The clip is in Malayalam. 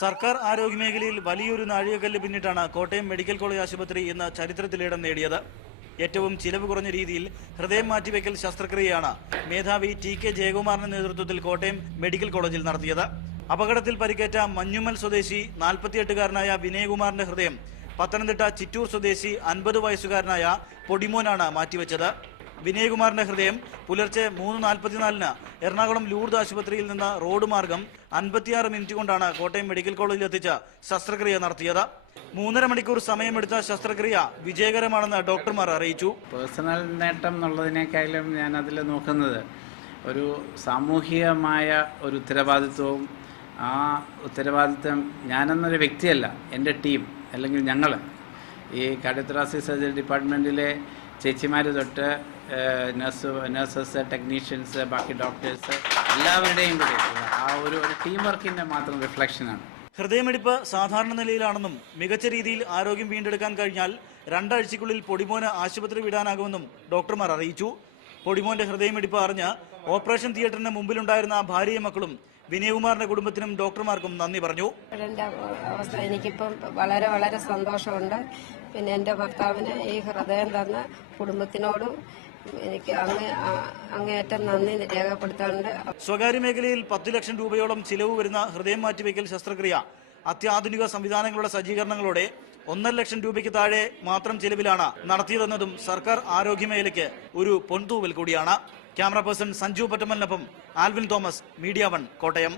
സർക്കാർ ആരോഗ്യമേഖലയിൽ വലിയൊരു നാഴികക്കല്ല് പിന്നിട്ടാണ് കോട്ടയം മെഡിക്കൽ കോളേജ് ആശുപത്രി ഇന്ന് ചരിത്രത്തിലിടം നേടിയത്. ഏറ്റവും ചിലവ് കുറഞ്ഞ രീതിയിൽ ഹൃദയം മാറ്റിവെക്കൽ ശസ്ത്രക്രിയയാണ് മേധാവി ടി.കെ. ജയകുമാറിന്റെ നേതൃത്വത്തിൽ കോട്ടയം മെഡിക്കൽ കോളേജിൽ നടത്തിയത്. അപകടത്തിൽ പരിക്കേറ്റ മഞ്ഞുമൽ സ്വദേശി 48-കാരനായ വിനയകുമാറിന്റെ ഹൃദയം പത്തനംതിട്ട ചിറ്റൂർ സ്വദേശി 50 വയസ്സുകാരനായ പൊടിമോനാണ് മാറ്റിവെച്ചത്. വിനയകുമാറിന്റെ ഹൃദയം പുലർച്ചെ 3:44-ന് എറണാകുളം ലൂർദ് ആശുപത്രിയിൽ നിന്ന് റോഡ് മാർഗം 56 മിനിറ്റ് കൊണ്ടാണ് കോട്ടയം മെഡിക്കൽ കോളേജിൽ എത്തിച്ച് ശസ്ത്രക്രിയ നടത്തിയത്. 3.5 മണിക്കൂർ സമയമെടുത്ത ശസ്ത്രക്രിയ വിജയകരമാണെന്ന് ഡോക്ടർമാർ അറിയിച്ചു. പേഴ്സണൽ നേട്ടം എന്നുള്ളതിനേക്കാളും ഞാൻ അതിൽ നോക്കുന്നത് ഒരു സാമൂഹികമായ ഒരു ഉത്തരവാദിത്വവും, ആ ഉത്തരവാദിത്വം ഞാനെന്നൊരു വ്യക്തിയല്ല, എൻ്റെ ടീം അല്ലെങ്കിൽ ഞങ്ങൾ ഈ കാർഡിയോതൊറാസിക് സർജറി ഡിപ്പാർട്ട്മെൻറ്റിലെ ചേച്ചിമാർ തൊട്ട് നഴ്സസ്, ടെക്നീഷ്യൻസ്, ബാക്കി ഡോക്ടേഴ്സ് എല്ലാവരുടെയും കൂടി ആ ഒരു ടീം വർക്കിൻ്റെ മാത്രം റിഫ്ലക്ഷനാണ്. ഹൃദയമിടിപ്പ് സാധാരണ നിലയിലാണെന്നും മികച്ച രീതിയിൽ ആരോഗ്യം വീണ്ടെടുക്കാൻ കഴിഞ്ഞാൽ 2 ആഴ്ചയ്ക്കുള്ളിൽ പൊടിമോന് ആശുപത്രി വിടാനാകുമെന്നും ഡോക്ടർമാർ അറിയിച്ചു. പൊടിമോന്റെ ഹൃദയമിടിപ്പ് അറിഞ്ഞ് ഓപ്പറേഷൻ തിയേറ്ററിന് മുമ്പിലുണ്ടായിരുന്ന ഭാര്യയും മക്കളും വിനയകുമാറിന്റെ കുടുംബത്തിനും ഡോക്ടർമാർക്കും നന്ദി പറഞ്ഞു. എൻ്റെ അവസ്ഥ എനിക്കിപ്പം വളരെ വളരെ സന്തോഷമുണ്ട്. പിന്നെ എൻ്റെ ഭർത്താവിന് ഈ ഹൃദയം തന്ന കുടുംബത്തിനോടും എനിക്ക് അങ്ങേയറ്റം നന്ദി രേഖപ്പെടുത്താറുണ്ട്. സ്വകാര്യ മേഖലയിൽ 10 ലക്ഷം രൂപയോളം ചിലവ് വരുന്ന ഹൃദയം മാറ്റിവെക്കൽ ശസ്ത്രക്രിയ അത്യാധുനിക സംവിധാനങ്ങളുടെ സജ്ജീകരണങ്ങളോടെ 1.5 ലക്ഷം രൂപയ്ക്ക് താഴെ മാത്രം ചിലവിലാണ് നടത്തിയതെന്നതും സർക്കാർ ആരോഗ്യമേഖലയ്ക്ക് ഒരു പൊൻതൂവൽ കൂടിയാണ്. ക്യാമറ പേഴ്സൺ സഞ്ജു പറ്റമലിനൊപ്പം ആൽവിൻ തോമസ്, മീഡിയ 1, കോട്ടയം.